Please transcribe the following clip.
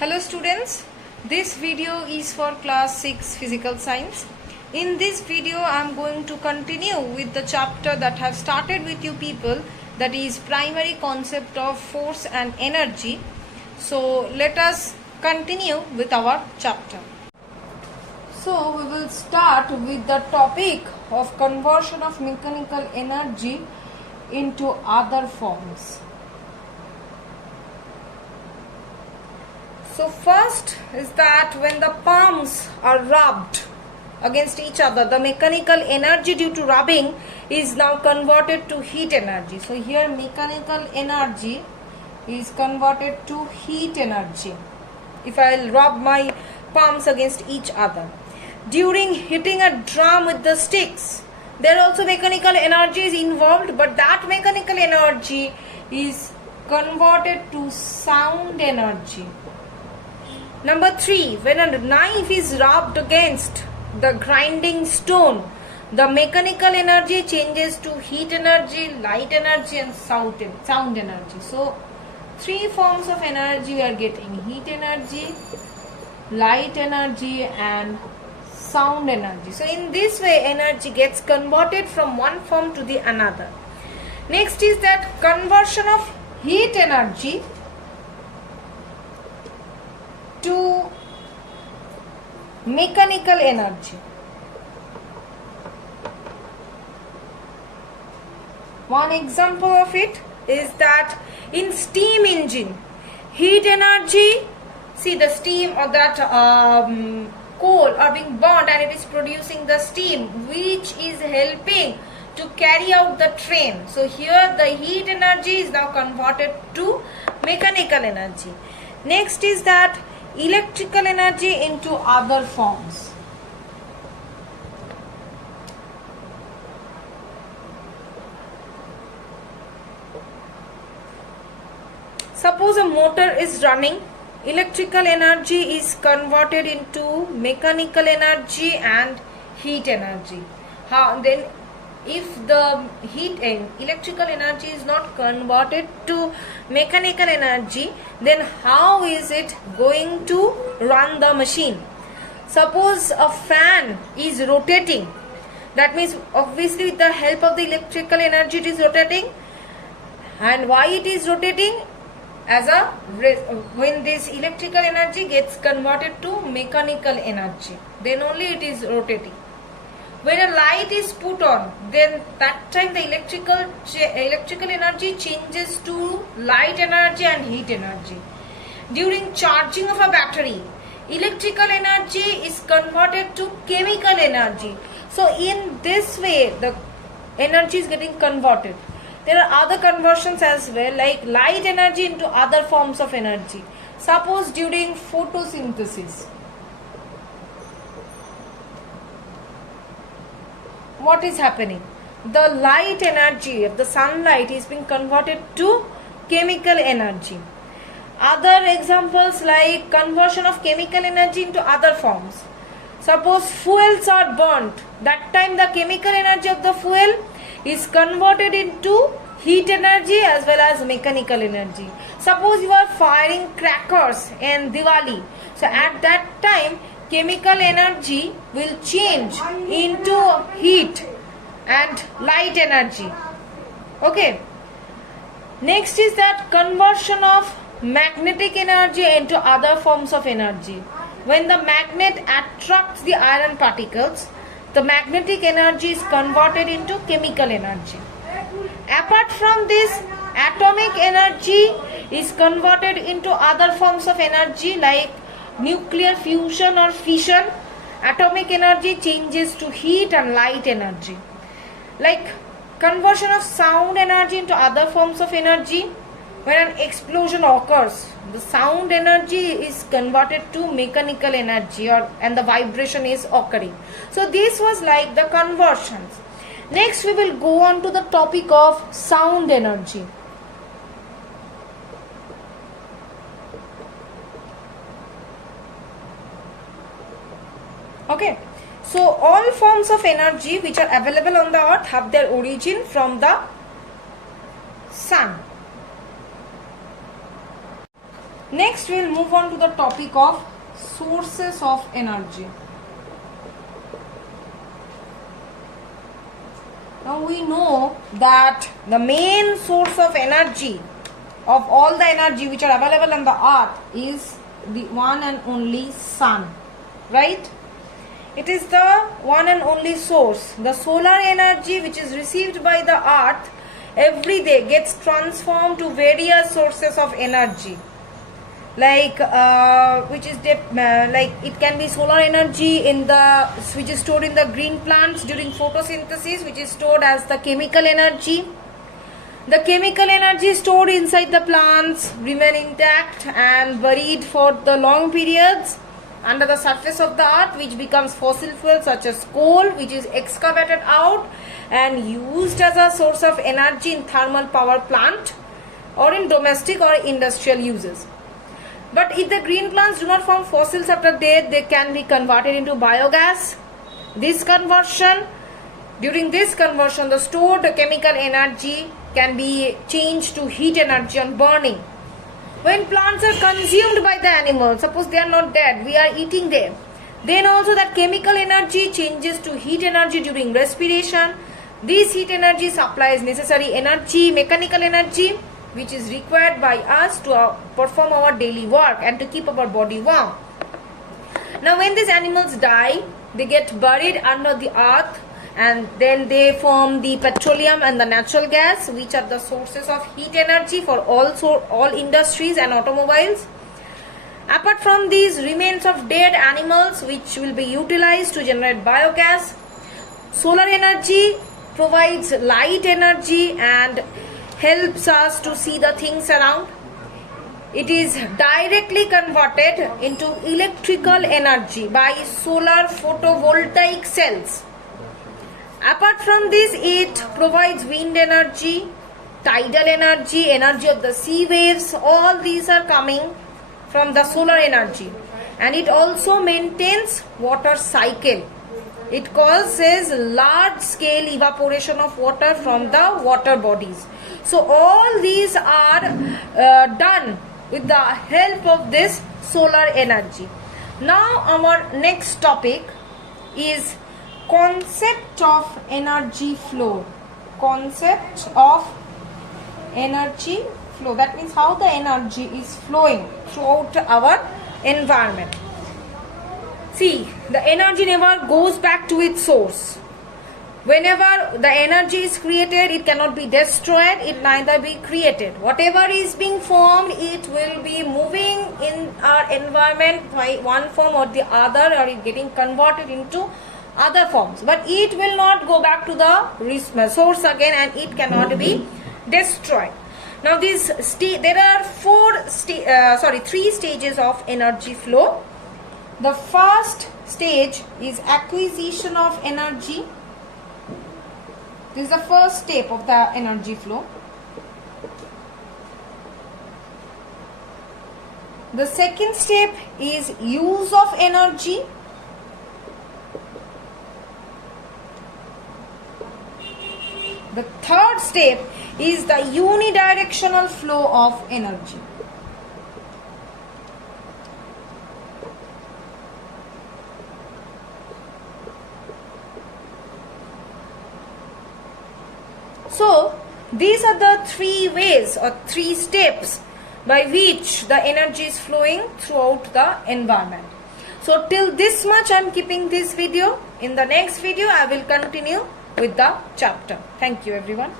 Hello students, this video is for class 6 physical science. In this video I am going to continue with the chapter that have started with you people, that is primary concept of force and energy. So let us continue with our chapter. So we will start with the topic of conversion of mechanical energy into other forms. So first is that when the palms are rubbed against each other, the mechanical energy due to rubbing is now converted to heat energy. So here mechanical energy is converted to heat energy if I will rub my palms against each other. During hitting a drum with the sticks, there also mechanical energy is involved, but that mechanical energy is converted to sound energy. Number 3, when a knife is rubbed against the grinding stone, the mechanical energy changes to heat energy, light energy and sound energy. So 3 forms of energy we are getting: heat energy, light energy and sound energy. So in this way energy gets converted from one form to the another. Next is that conversion of heat energy to mechanical energy. One example of it is that in steam engine, heat energy, see the steam or that coal are being burnt and it is producing the steam which is helping to carry out the train. So here the heat energy is now converted to mechanical energy. Next is that electrical energy into other forms. Suppose a motor is running, electrical energy is converted into mechanical energy and heat energy. Then if the electrical energy is not converted to mechanical energy, then how is it going to run the machine? Suppose a fan is rotating, that means obviously with the help of the electrical energy it is rotating. And why it is rotating? When this electrical energy gets converted to mechanical energy, then only it is rotating. When a light is put on, then that time the electrical energy changes to light energy and heat energy. During charging of a battery, electrical energy is converted to chemical energy. So in this way the energy is getting converted. There are other conversions as well, like light energy into other forms of energy. Suppose during photosynthesis, what is happening? The light energy of the sunlight is being converted to chemical energy. Other examples like conversion of chemical energy into other forms. Suppose fuels are burnt, that time the chemical energy of the fuel is converted into heat energy as well as mechanical energy. Suppose you are firing crackers in Diwali, so at that time chemical energy will change into heat and light energy. Okay. Next is that conversion of magnetic energy into other forms of energy. When the magnet attracts the iron particles, the magnetic energy is converted into chemical energy. Apart from this, atomic energy is converted into other forms of energy like nuclear fusion or fission. Atomic energy changes to heat and light energy. Like conversion of sound energy into other forms of energy. When an explosion occurs, the sound energy is converted to mechanical energy and the vibration is occurring. So this was like the conversions. Next we will go on to the topic of sound energy. Okay, so all forms of energy which are available on the earth have their origin from the sun. Next, we'll move on to the topic of sources of energy. Now we know that the main source of energy, of all the energy which are available on the earth, is the one and only sun, right? It is the one and only source. The solar energy which is received by the earth every day gets transformed to various sources of energy, like which is like it can be solar energy which is stored in the green plants during photosynthesis, which is stored as the chemical energy. The chemical energy stored inside the plants remain intact and buried for the long periods under the surface of the earth, which becomes fossil fuel such as coal, which is excavated out and used as a source of energy in thermal power plant or in domestic or industrial uses. But if the green plants do not form fossils after death, they can be converted into biogas. During this conversion, the stored chemical energy can be changed to heat energy on burning. When plants are consumed by the animals, suppose they are not dead, we are eating them, then also that chemical energy changes to heat energy during respiration. This heat energy supplies necessary energy, mechanical energy, which is required by us to perform our daily work and to keep our body warm. Now when these animals die, they get buried under the earth, and then they form the petroleum and the natural gas, which are the sources of heat energy for all industries and automobiles. Apart from these remains of dead animals, which will be utilized to generate biogas, solar energy provides light energy and helps us to see the things around. It is directly converted into electrical energy by solar photovoltaic cells. Apart from this, it provides wind energy, tidal energy, energy of the sea waves. All these are coming from the solar energy, and it also maintains water cycle. It causes large scale evaporation of water from the water bodies. So all these are done with the help of this solar energy. Now our next topic is concept of energy flow. Concept of energy flow. That means how the energy is flowing throughout our environment. See, the energy never goes back to its source. Whenever the energy is created, it cannot be destroyed, it neither be created. Whatever is being formed, it will be moving in our environment by one form or the other, or it getting converted into other forms. But it will not go back to the source again, and it cannot be destroyed. Now there are three stages of energy flow. The first stage is acquisition of energy. This is the first step of the energy flow. The second step is use of energy. The third step is the unidirectional flow of energy. So these are the three ways or three steps by which the energy is flowing throughout the environment. So till this much I am keeping this video. In the next video I will continue with the chapter. Thank you everyone.